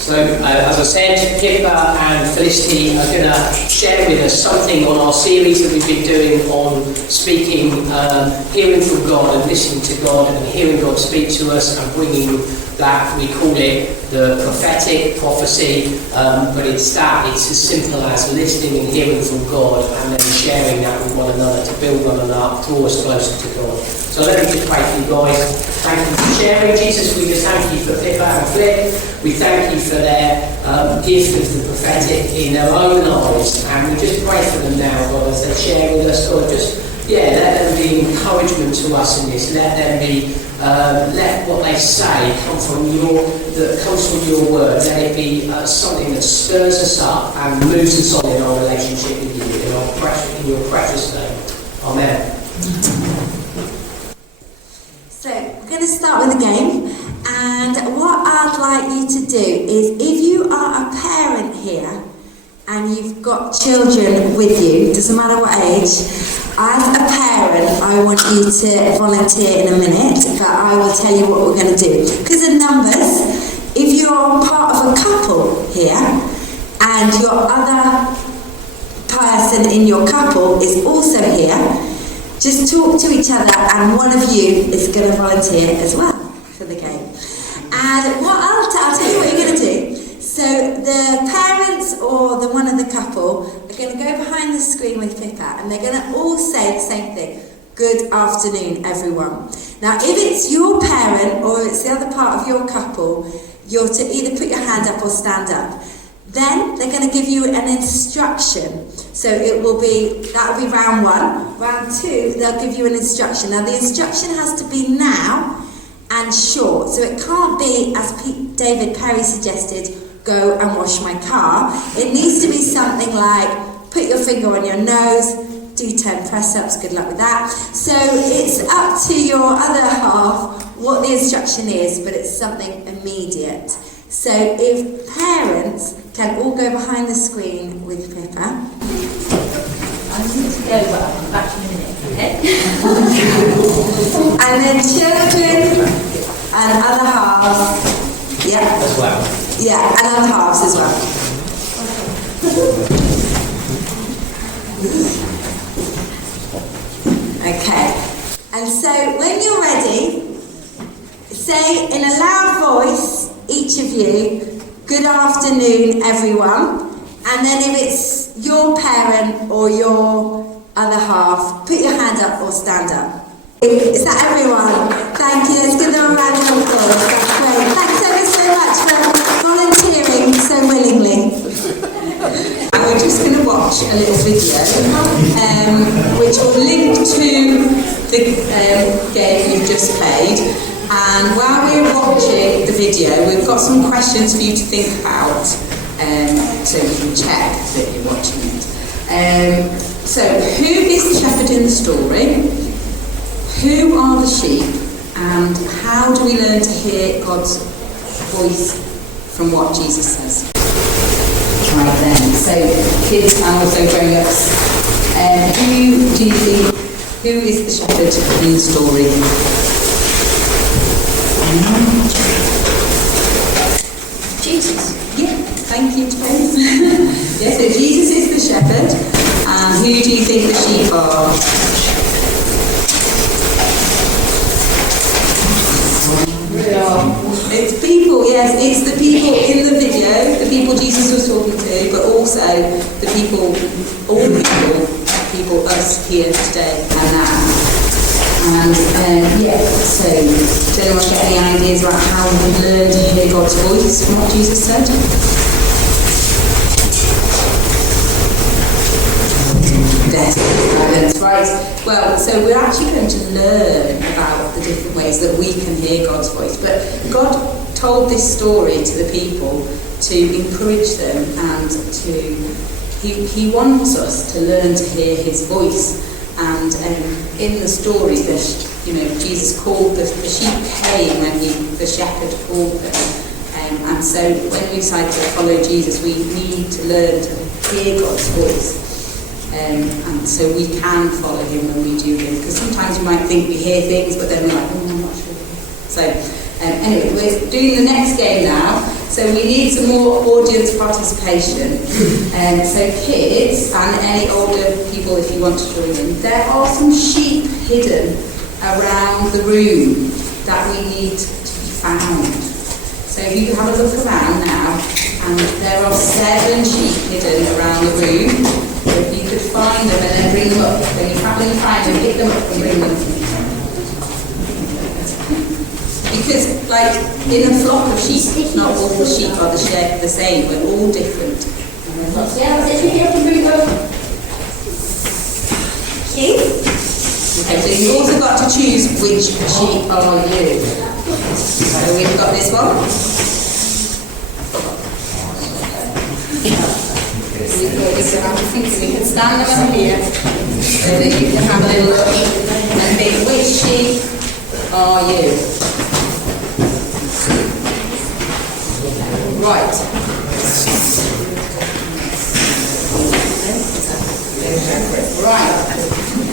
So, as I said, Pippa and Felicity are going to share with us something on our series that we've been doing on speaking, hearing from God and listening to God and hearing God speak to us and bringing that, we call it the prophetic prophecy, but it's as simple as listening and hearing from God and then sharing that with one another to build one another up, draw us closer to God. So let me just pray for you guys. Thank you for sharing. Jesus, we just thank you for Pippa and Flip. We thank you for their gift of the prophetic in their own lives, and we just pray for them now, God, as they share with us, God, let them be encouragement to us in this. Let them be, let what they say comes from your word. Let it be something that stirs us up and moves us on in our relationship with you, in your precious name. Amen. So, we're going to start with a game, and what I'd like you to do is, if you are a parent here and you've got children with you, doesn't matter what age, as a parent I want you to volunteer in a minute, but I will tell you what we're going to do. Because of numbers, if you're part of a couple here and your other person in your couple is also here, just talk to each other and one of you is going to volunteer as well for the game. And I'll tell you what you're going to do. So the parents or the one of the couple are going to go behind the screen with Pippa and they're going to all say the same thing. Good afternoon, everyone. Now, if it's your parent or it's the other part of your couple, you're to either put your hand up or stand up. Then they're going to give you an instruction. So that'll be round one. Round two, they'll give you an instruction. Now the instruction has to be now and short. So it can't be, as David Perry suggested, go and wash my car. It needs to be something like, put your finger on your nose, do 10 press-ups, good luck with that. So it's up to your other half what the instruction is, but it's something immediate. So if parents can all go behind the screen with Pippa. I just need to go, but I'll come back in a minute, okay? And then children and other halves. Yeah. As well. Yeah, and other halves as well. Okay. And so when you're ready, say in a loud voice, each of you, good afternoon, everyone. And then if it's your parent or your other half, put your hand up or stand up. Is that everyone? Thank you. Let's give them a round of applause. That's great. Thanks ever so much for volunteering so willingly. And we're just going to watch a little video, which will link to the game you've just played. And while we're watching the video, we've got some questions for you to think about, so you can check that you're watching it. So, who is the shepherd in the story? Who are the sheep? And how do we learn to hear God's voice from what Jesus says? Right then, so kids and also grown-ups, who do you think, who is the shepherd in the story? Jesus. Yeah, thank you, James. Yeah, so Jesus is the shepherd, and who do you think the sheep are? It's people, yes, it's the people in the video, the people Jesus was talking to, but also the people, all people, us here today and now. And so does anyone get any ideas about how we learn to hear God's voice from what Jesus said? That's right. Well, so we're actually going to learn about the different ways that we can hear God's voice. But God told this story to the people to encourage them and He wants us to learn to hear His voice. And in the story, Jesus called the sheep came when the shepherd called them. And so when we decide to follow Jesus, we need to learn to hear God's voice. And so we can follow Him when we do this. Because sometimes you might think we hear things, but then we're like, oh, I'm not sure. So anyway, we're doing the next game now. So we need some more audience participation. So kids and any older people, if you want to join in, there are some sheep hidden around the room that we need to be found. So if you have a look around now, and there are 7 sheep hidden around the room. So if you could find them and then bring them up, when you find them, pick them up and bring them. Because, like, in a flock of sheep, not all the sheep are the same. We're all different. Okay, so you've also got to choose which sheep are you. So we've got this one. We can stand them up here so that you can have a little look and think, which sheep are you? Right. Right.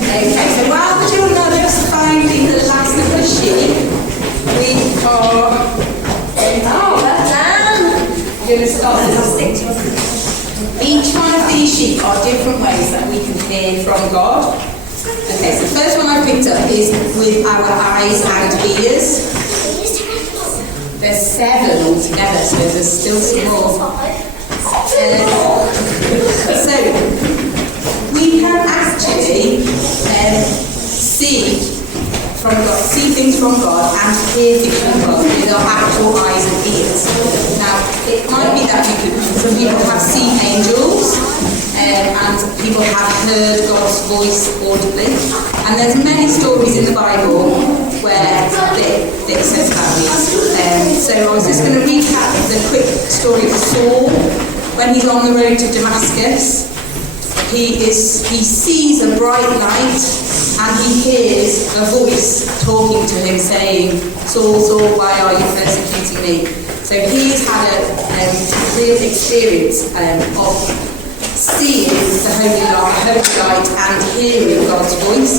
Okay, so while the children are just finding the last of the sheep, we are going to start this. Each one of these sheep are different ways that we can hear from God. Okay, so the first one I picked up is with our eyes and ears. There's 7 altogether, so there's still some more. So we can actually see things from God and hear things from God with our actual eyes and ears. Now, it might be that some people have seen angels and people have heard God's voice audibly. And there's many stories in the Bible where it says about these. So I was just going to recap the quick story of Saul when he's on the road to Damascus. He sees a bright light and he hears a voice talking to him saying, "Saul, Saul, why are you persecuting me?" So he's had a real experience of seeing the holy light and hearing God's voice.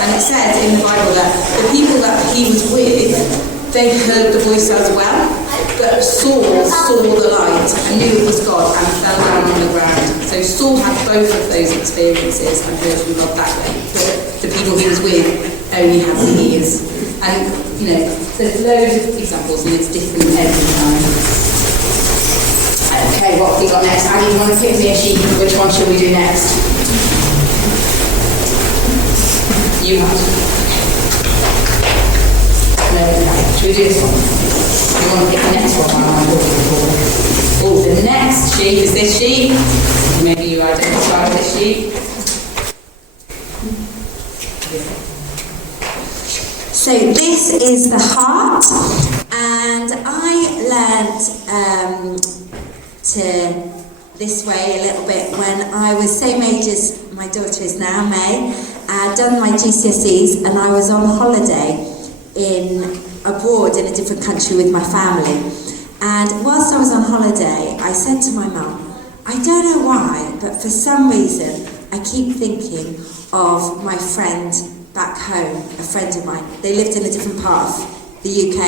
And it says in the Bible that the people that he was with, they heard the voice as well. But Saul saw the light and knew it was God and fell down on the ground. So Saul had both of those experiences and heard from God that way. But the people he was with only had the ears. And, there's loads of examples and it's different every time. Okay, what have we got next? Annie, you want to pick me a sheep? Which one should we do next? You have to. No. Should we do this one? You want to pick the next one? Oh, the next sheep is this sheep. Maybe you identify with this sheep. So this is the heart, and I learnt this way a little bit when I was same age as my daughter is now, May. I'd done my GCSEs and I was on holiday abroad in a different country with my family. And whilst I was on holiday, I said to my mum, I don't know why, but for some reason I keep thinking of my friend back home, a friend of mine. They lived in a different part of the UK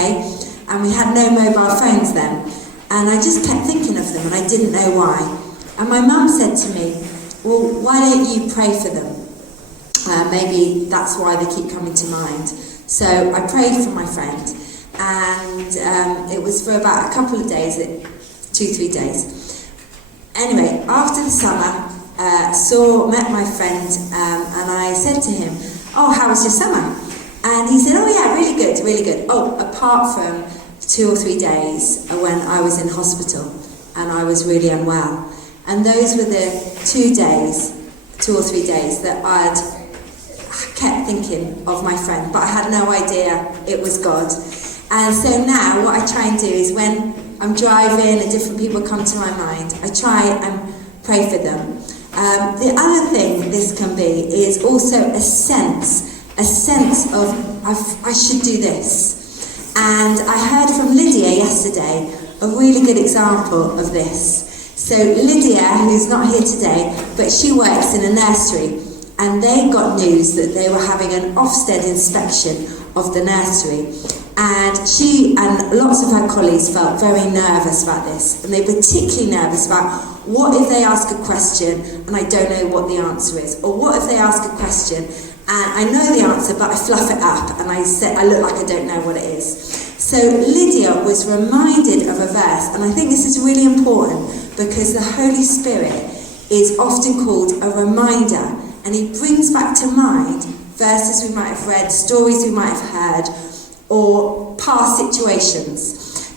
and we had no mobile phones then. And I just kept thinking of them and I didn't know why. And my mum said to me, well, why don't you pray for them? Maybe that's why they keep coming to mind. So I prayed for my friend and it was for about a couple of days, 2-3 days. Anyway, after the summer, met my friend and I said to him, oh, how was your summer? And he said, oh yeah, really good, really good. Oh, apart from 2 or 3 days when I was in hospital and I was really unwell. And those were the 2 or 3 days that I'd kept thinking of my friend, but I had no idea it was God. And so now what I try and do is when I'm driving and different people come to my mind, I try and pray for them. The other thing this can be is also a sense of I should do this. And I heard from Lydia yesterday a really good example of this. So Lydia, who's not here today, but she works in a nursery, and they got news that they were having an Ofsted inspection of the nursery. And she and lots of her colleagues felt very nervous about this, and they were particularly nervous about what if they ask a question and I don't know what the answer is, or what if they ask a question and I know the answer but I fluff it up and I look like I don't know what it is. So Lydia was reminded of a verse, and I think this is really important because the Holy Spirit is often called a reminder, and he brings back to mind verses we might have read, stories we might have heard, or past situations.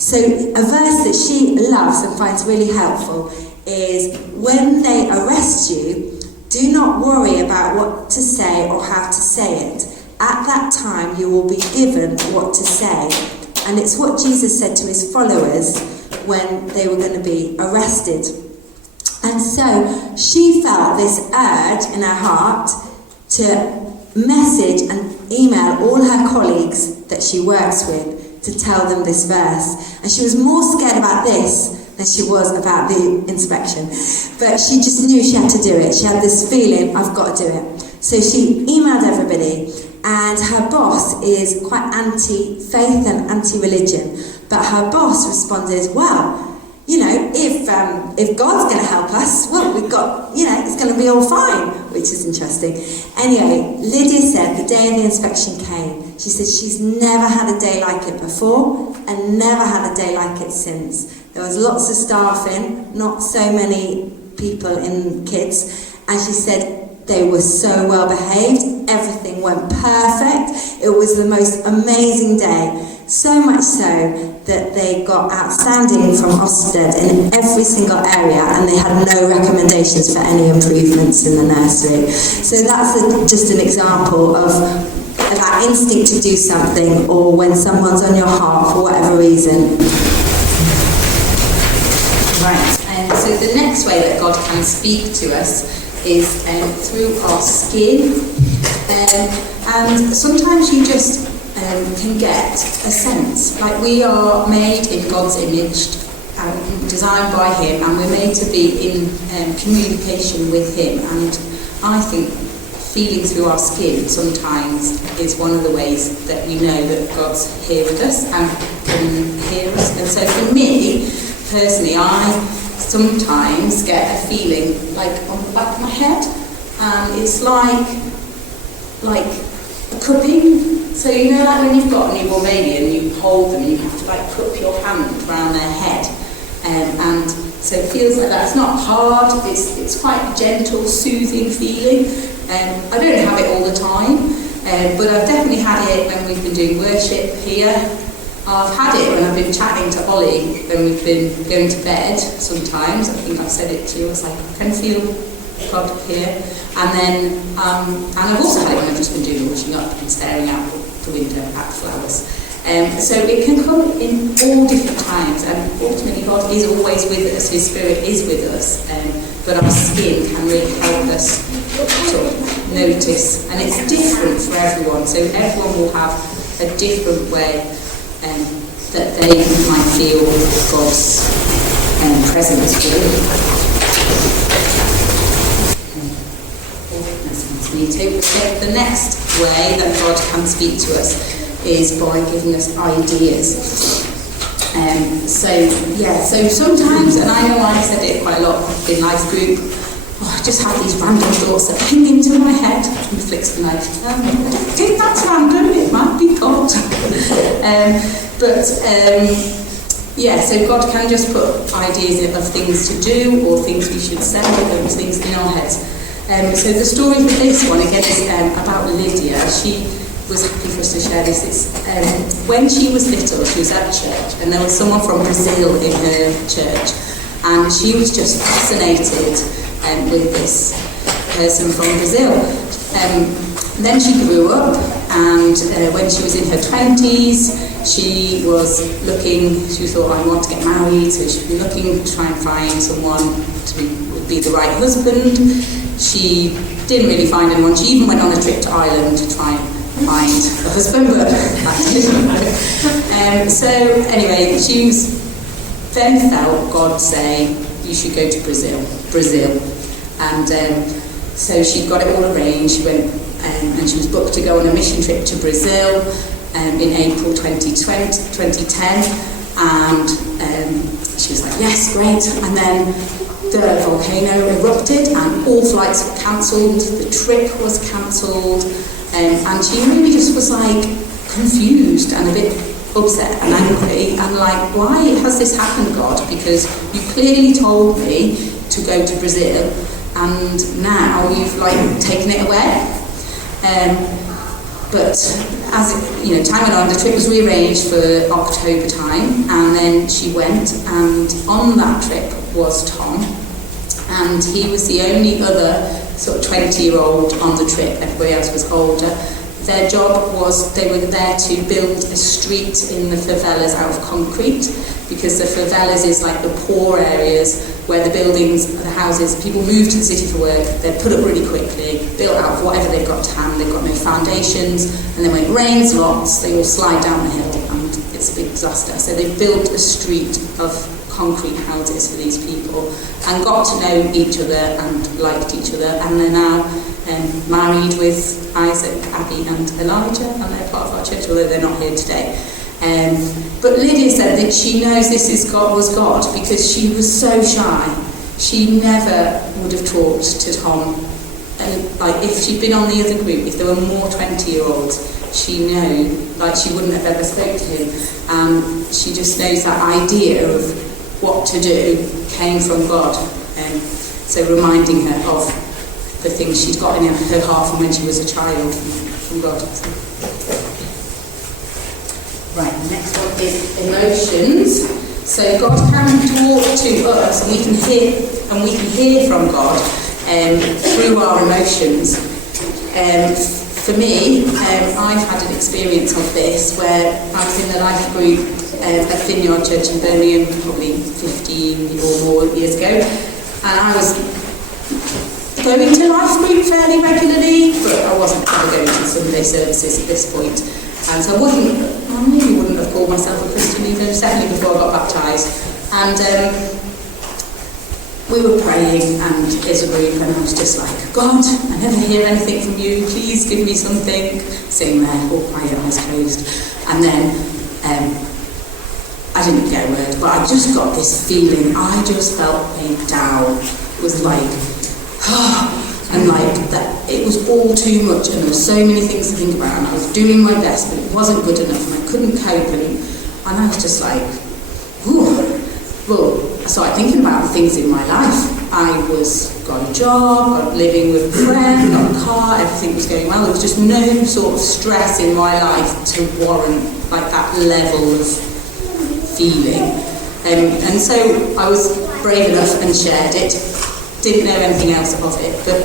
So a verse that she loves and finds really helpful is, when they arrest you, do not worry about what to say or how to say it. At that time you will be given what to say. And it's what Jesus said to his followers when they were going to be arrested. And so she felt this urge in her heart to message and email all her colleagues that she works with to tell them this verse. And she was more scared about this than she was about the inspection. But she just knew she had to do it. She had this feeling, I've got to do it. So she emailed everybody, and her boss is quite anti-faith and anti-religion. But her boss responded, well, you know, if God's going to help us, well, we've got, you know, it's going to be all fine, which is interesting. Anyway, Lydia said the day of the inspection came, she said she's never had a day like it before and never had a day like it since. There was lots of staffing, not so many people in kids, and she said they were so well behaved, everything went perfect, it was the most amazing day. So much so that they got outstanding from Ofsted in every single area, and they had no recommendations for any improvements in the nursery. So that's just an example of that instinct to do something, or when someone's on your heart for whatever reason. Right, so the next way that God can speak to us is through our skin. And sometimes you just can get a sense, like we are made in God's image and designed by him, and we're made to be in communication with him. And I think feeling through our skin sometimes is one of the ways that we know that God's here with us and can hear us. And so for me personally, I sometimes get a feeling like on the back of my head, and it's like a cupping. So you know, like when you've got a newborn baby and you hold them, and you have to like cup your hand around their head, and so it feels like that. It's not hard. It's quite a gentle, soothing feeling. I don't have it all the time, but I've definitely had it when we've been doing worship here. I've had it when I've been chatting to Ollie when we've been going to bed. Sometimes I think I've said it to you. I was like, I can feel God here. And then, and I've also had it when I've just been doing washing up and staring out the window at flowers. So it can come in all different times, and ultimately God is always with us, his spirit is with us, but our skin can really help us sort of notice, and it's different for everyone, so everyone will have a different way that they might feel God's presence with. The next way that God can speak to us is by giving us ideas. So sometimes, and I know I've said it quite a lot in life group, I just have these random thoughts that ping into my head and flicks the knife. I don't think that's random, it might be God. So God can just put ideas of things to do or things we should say, those things in our heads. So the story for this one, again, is about Lydia. She was happy for us to share this. It's, when she was little, she was at church, and there was someone from Brazil in her church, and she was just fascinated with this person from Brazil. Then she grew up, and when she was in her 20s, she was looking, she thought, I want to get married, so she'd be looking to try and find someone would be the right husband. She didn't really find anyone. She even went on a trip to Ireland to try and find a husband, but that didn't work. So anyway, she then felt God say, you should go to Brazil. And so she got it all arranged. She went and she was booked to go on a mission trip to Brazil. in April 2010, and she was like, yes, great. And then the volcano erupted and all flights were cancelled, the trip was cancelled, and she really just was like confused and a bit upset and angry and like, why has this happened, God? Because you clearly told me to go to Brazil and now you've like taken it away. But as time went on, the trip was rearranged for October time, and then she went, and on that trip was Tom, and he was the only other sort of 20-year-old on the trip. Everybody else was older. Their job was, they were there to build a street in the favelas out of concrete, because the favelas is like the poor areas where the buildings, the houses, people move to the city for work, they're put up really quickly, built out of whatever they've got to hand, they've got no foundations, and then when it rains lots, they all slide down the hill, and it's a big disaster. So they've built a street of concrete houses for these people, and got to know each other and liked each other, and they're now married with Isaac, Abby and Elijah, and they're part of our church, although they're not here today. But Lydia said that she knows this is God, was God, because she was so shy. She never would have talked to Tom. And like if she'd been on the other group, if there were more 20-year-olds, she knew, like she wouldn't have ever spoke to him. She just knows that idea of what to do came from God. So reminding her of the things she'd got in her heart from when she was a child from God. Right, the next one is emotions. So God can talk to us, and we can hear from God through our emotions. For me, I've had an experience of this where I was in the life group at Vineyard Church in Birmingham probably 15 or more years ago, and I was going to life group fairly regularly, but I wasn't ever going to Sunday services at this point. And so I really wouldn't have called myself a Christian even, certainly before I got baptised. And we were praying and as a group, and I was just like, God, I never hear anything from you, please give me something. Sitting there, all quiet, eyes closed. And then I didn't get a word, but I just got this feeling, I just felt weighed down. It was like, and like that, it was all too much, and there were so many things to think about, and I was doing my best, but it wasn't good enough, and I couldn't cope, and I was just like, whew. Well, I started thinking about the things in my life. I got a job, got living with a friend, got a car, everything was going well. There was just no sort of stress in my life to warrant like that level of feeling. And so I was brave enough and shared it. Didn't know anything else of it, but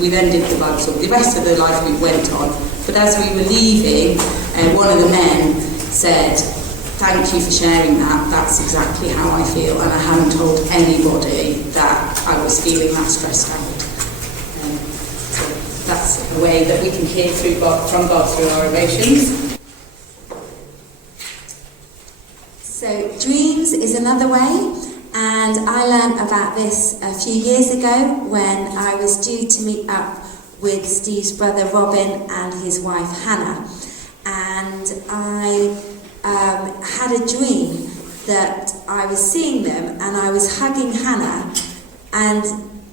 we then did the Bible talk. The rest of the life group went on. But as we were leaving, one of the men said, thank you for sharing that, that's exactly how I feel, and I haven't told anybody that I was feeling that stressed out. So that's a way that we can hear from God through our emotions. So dreams is another way. And I learned about this a few years ago when I was due to meet up with Steve's brother Robin and his wife Hannah. And I had a dream that I was seeing them and I was hugging Hannah, and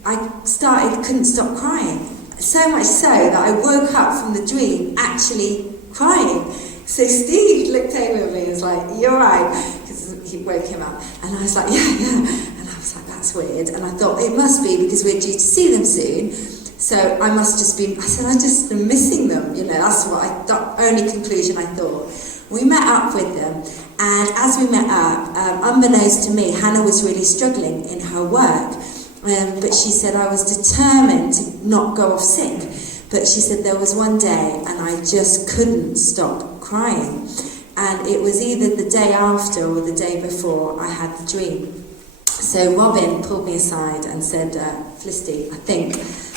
I couldn't stop crying. So much so that I woke up from the dream actually crying. So Steve looked over at me and was like, "You're right," because he woke him up. And I was like, yeah. And I was like, that's weird. And I thought, it must be because we're due to see them soon. So I must just be, I said, I just am missing them. That's what the only conclusion I thought. We met up with them. And as we met up, unbeknownst to me, Hannah was really struggling in her work. But she said, I was determined to not go off sick. But she said there was one day and I just couldn't stop crying. And it was either the day after or the day before I had the dream. So Robin pulled me aside and said, Felicity, I think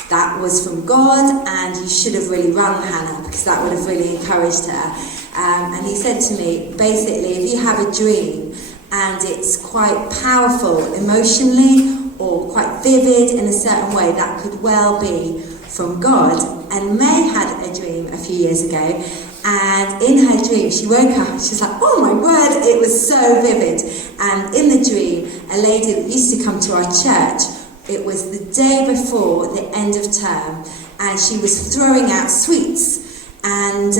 that was from God, and you should have really rung Hannah because that would have really encouraged her. And he said to me, basically, if you have a dream and it's quite powerful emotionally or quite vivid in a certain way, that could well be from God. And May had a dream a few years ago, And in her dream, she woke up, she's like, oh my word, it was so vivid. And in the dream, a lady that used to come to our church, it was the day before the end of term, and she was throwing out sweets. And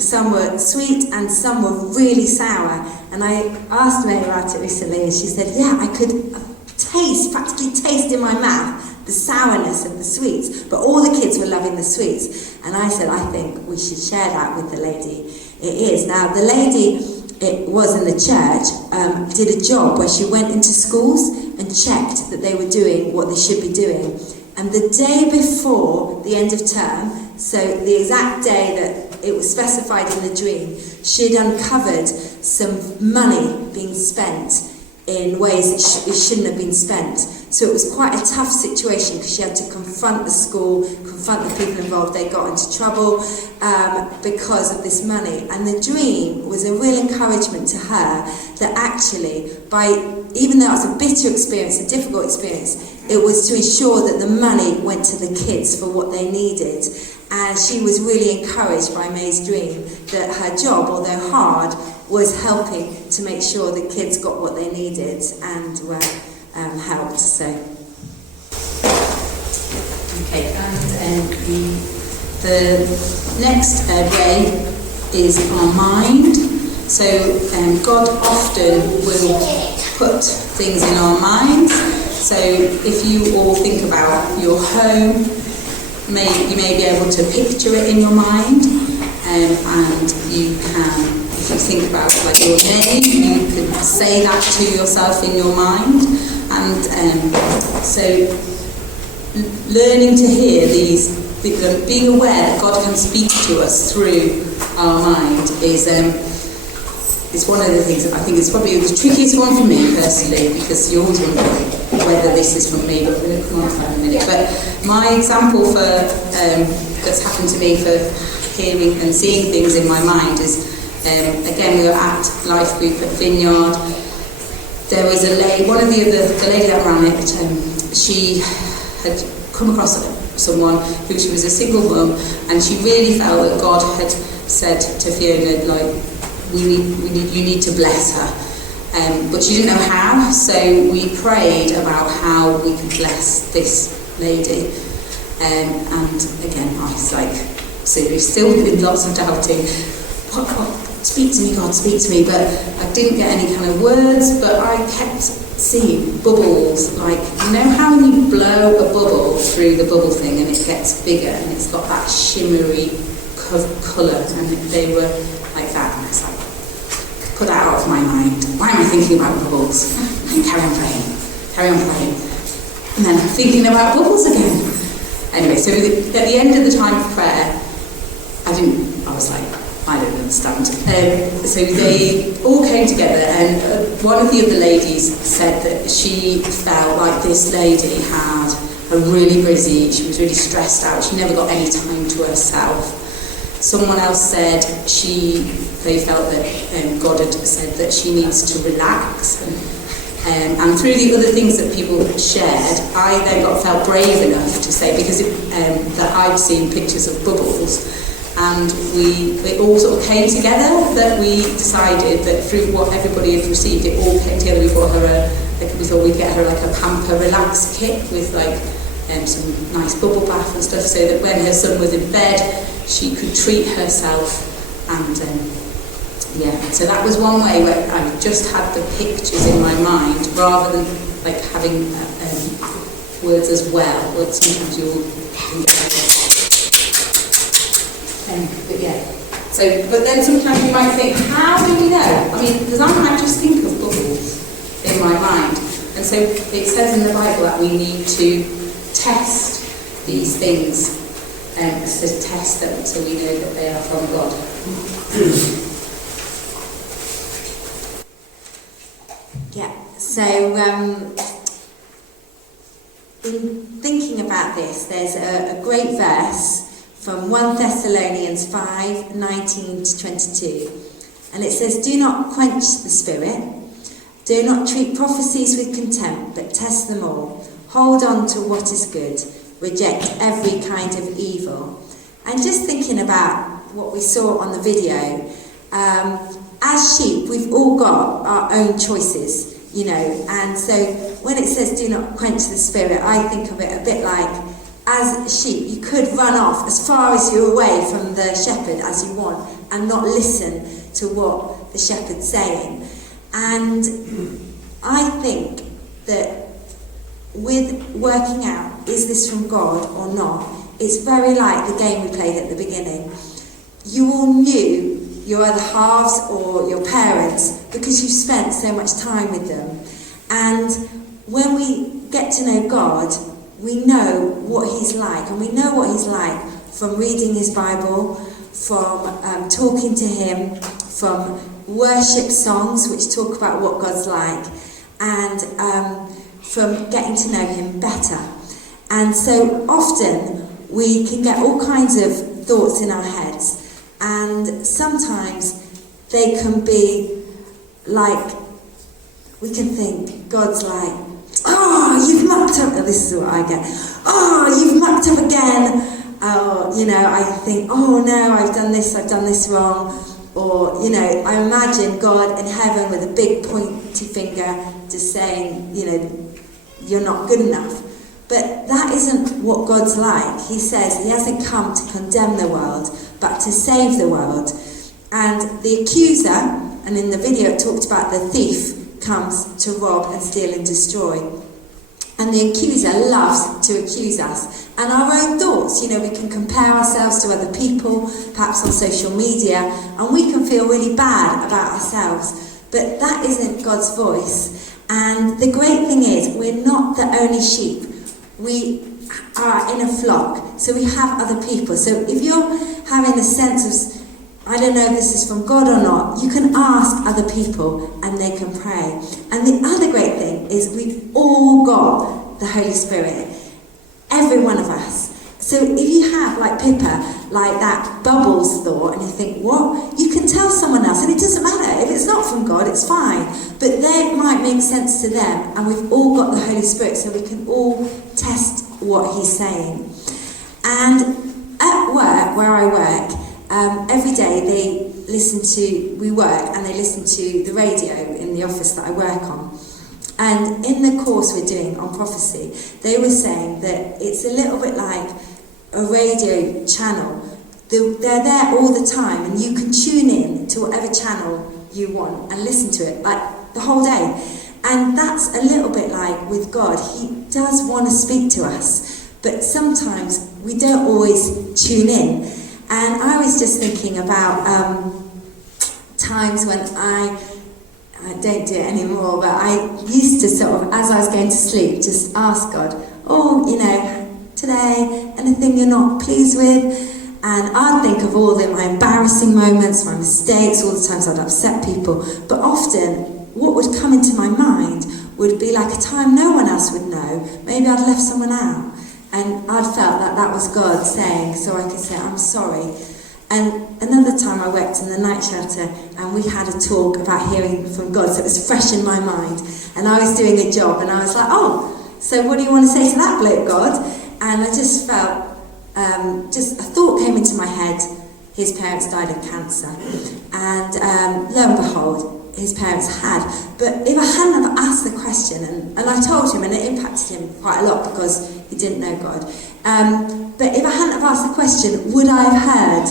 some were sweet and some were really sour. And I asked Mary about it recently, and she said, yeah, I could practically taste in my mouth the sourness of the sweets, but all the kids were loving the sweets. And I said, I think we should share that with the lady. It is. Now, the lady, it was in the church, did a job where she went into schools and checked that they were doing what they should be doing. And the day before the end of term, so the exact day that it was specified in the dream, she had uncovered some money being spent in ways that it shouldn't have been spent. So it was quite a tough situation because she had to confront the school, confront the people involved. They got into trouble because of this money. And the dream was a real encouragement to her that actually, even though it was a bitter experience, a difficult experience, it was to ensure that the money went to the kids for what they needed. And she was really encouraged by May's dream that her job, although hard, was helping to make sure the kids got what they needed and were helped. So. Okay, and the next way is our mind. So God often will put things in our minds. So if you all think about your home, you may be able to picture it in your mind, and you can, if you think about like your name, you can say that to yourself in your mind. And so learning to hear these, being aware that God can speak to us through our mind is one of the things that I think is probably the trickiest one for me personally, because you always wonder whether this is from me, but we'll come on to that in a minute. But my example for that's happened to me for hearing and seeing things in my mind is, again, we were at Life Group at Vineyard. There was a lady, the lady that ran it, she had come across someone who she was a single mum, and she really felt that God had said to Fiona, like, you need to bless her. But she didn't know how, so we prayed about how we could bless this lady. And again, I was like, seriously, still with lots of doubting. What? Speak to me, God, speak to me. But I didn't get any kind of words, but I kept seeing bubbles. Like, you know how when you blow a bubble through the bubble thing and it gets bigger and it's got that shimmery colour, and they were like that. And I was like, put that out of my mind. Why am I thinking about bubbles? And carry on praying. And then I'm thinking about bubbles again. Anyway, so at the end of the time of prayer, I was like, I don't understand. So they all came together, and one of the other ladies said that she felt like this lady had a really busy, she was really stressed out, she never got any time to herself. Someone else said they felt that God had said that she needs to relax. And through the other things that people shared, I then felt brave enough to say, because that I'd seen pictures of bubbles, and it all sort of came together, that we decided that through what everybody had received, it all came together. We bought her we thought we'd get her like a Pamper Relax kit with like some nice bubble bath and stuff, so that when her son was in bed, she could treat herself. And so that was one way where I just had the pictures in my mind rather than like having words as well. But sometimes you can get but then sometimes you might think, how do we know? I mean, because I might just think of bubbles in my mind. And so it says in the Bible that we need to test these things. It says test them so we know that they are from God. Yeah, so in thinking about this, there's a great verse from 1 Thessalonians 5:19 to 22. And it says, do not quench the spirit, do not treat prophecies with contempt, but test them all. Hold on to what is good, reject every kind of evil. And just thinking about what we saw on the video, as sheep, we've all got our own choices, you know, and so when it says do not quench the spirit, I think of it a bit like, as sheep, you could run off as far as you're away from the shepherd as you want and not listen to what the shepherd's saying. And I think that with working out, is this from God or not, it's very like the game we played at the beginning. You all knew your other halves or your parents because you spent so much time with them. And when we get to know God, we know what he's like, and we know what he's like from reading his Bible, from talking to him, from worship songs which talk about what God's like, and from getting to know him better. And so often we can get all kinds of thoughts in our heads, and sometimes they can be like, we can think God's like, oh, you've mucked up. This is what I get. Oh, you've mucked up again. Oh, you know, I think, oh no, I've done this wrong. Or, you know, I imagine God in heaven with a big pointy finger just saying, you know, you're not good enough. But that isn't what God's like. He says he hasn't come to condemn the world, but to save the world. And the accuser, and in the video it talked about the thief, comes to rob and steal and destroy. And the accuser loves to accuse us. And our own thoughts, you know, we can compare ourselves to other people, perhaps on social media, and we can feel really bad about ourselves. But that isn't God's voice. And the great thing is, we're not the only sheep. We are in a flock, so we have other people. So if you're having a sense of, I don't know if this is from God or not, you can ask other people and they can pray. And the other great thing is we've all got the Holy Spirit, every one of us. So if you have, like Pippa, like that bubbles thought, and you think, what? You can tell someone else, and it doesn't matter. If it's not from God, it's fine. But then it might make sense to them, and we've all got the Holy Spirit, so we can all test what he's saying. And at work, where I work, every day we work and they listen to the radio in the office that I work on. And in the course we're doing on prophecy, they were saying that it's a little bit like a radio channel. They're there all the time, and you can tune in to whatever channel you want and listen to it like the whole day. And that's a little bit like with God. He does want to speak to us, but sometimes we don't always tune in. And I was just thinking about times when I don't do it anymore, but I used to sort of, as I was going to sleep, just ask God, oh, you know, today, anything you're not pleased with? And I'd think of all my embarrassing moments, my mistakes, all the times I'd upset people. But often, what would come into my mind would be like a time no one else would know. Maybe I'd left someone out. And I'd felt that was God saying, so I could say, I'm sorry. And another time I worked in the night shelter, and we had a talk about hearing from God, so it was fresh in my mind. And I was doing a job, and I was like, oh, so what do you want to say to that bloke, God? And I just felt, just a thought came into my head. His parents died of cancer. And lo and behold, his parents had. But if I hadn't have asked the question, and I told him, and it impacted him quite a lot because he didn't know God. But if I hadn't have asked the question, would I have heard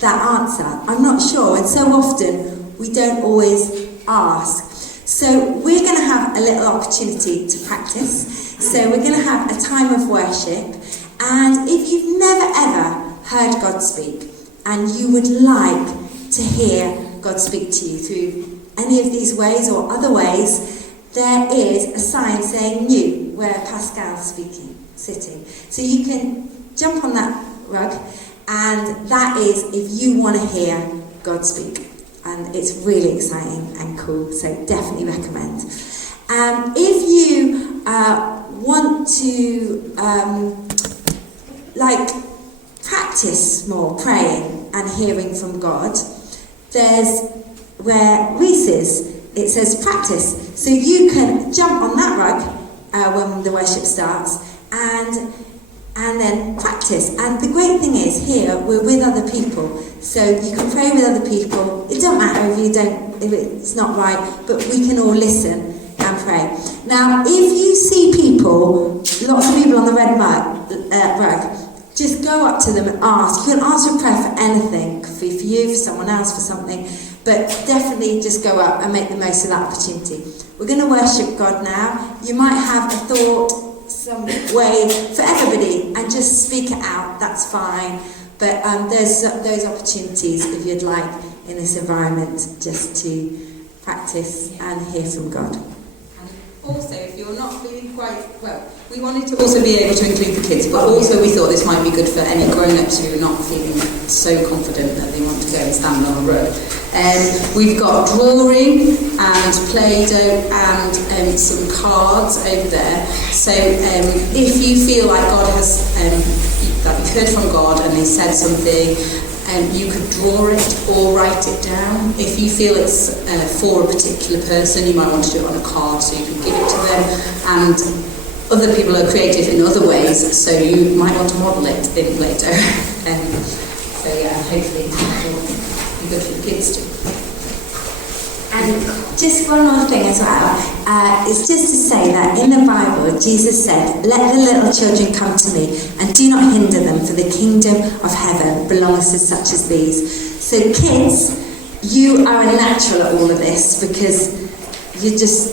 that answer? I'm not sure. And so often, we don't always ask. So we're going to have a little opportunity to practice. So we're going to have a time of worship. And if you've never ever heard God speak, and you would like to hear God speak to you through any of these ways or other ways, there is a sign saying new, where Pascal's sitting. So you can jump on that rug, and that is if you want to hear God speak. And it's really exciting and cool, so definitely recommend. If you want to practice more praying and hearing from God, there's where Reese is, it says practice. So you can jump on that rug when the worship starts, and and then practice. And the great thing is, here we're with other people, so you can pray with other people. It don't matter if it's not right, but we can all listen and pray. Now, if you see people, lots of people on the red rug, just go up to them and ask. You can ask for prayer for anything, for you, for someone else, for something, but definitely just go up and make the most of that opportunity. We're going to worship God now. You might have a thought, some way for everybody, and just speak it out. That's fine. But there's those opportunities, if you'd like, in this environment, just to practice and hear from God. Also, if you're not feeling quite well, we wanted to also be able to include the kids, but also we thought this might be good for any grown-ups who are not feeling so confident that they want to go and stand on a row. We've got drawing and Play-Doh and some cards over there. So if you feel like God has, that you've heard from God and He said something, you could draw it or write it down. If you feel it's for a particular person, you might want to do it on a card so you can give it to them. And other people are creative in other ways, so you might want to model it in Play-Doh. So yeah, hopefully it will be good for the kids too. And just one more thing as well, it's just to say that in the Bible, Jesus said, "Let the little children come to me, and do not hinder them, for the kingdom of heaven belongs to such as these." So kids, you are a natural at all of this, because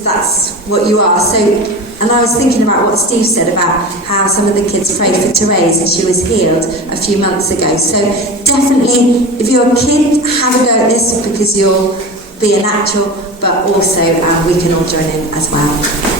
that's what you are. So, and I was thinking about what Steve said about how some of the kids prayed for Therese and she was healed a few months ago. So definitely, if you're a kid, have a go at this, because you'll be a natural, but also we can all join in as well.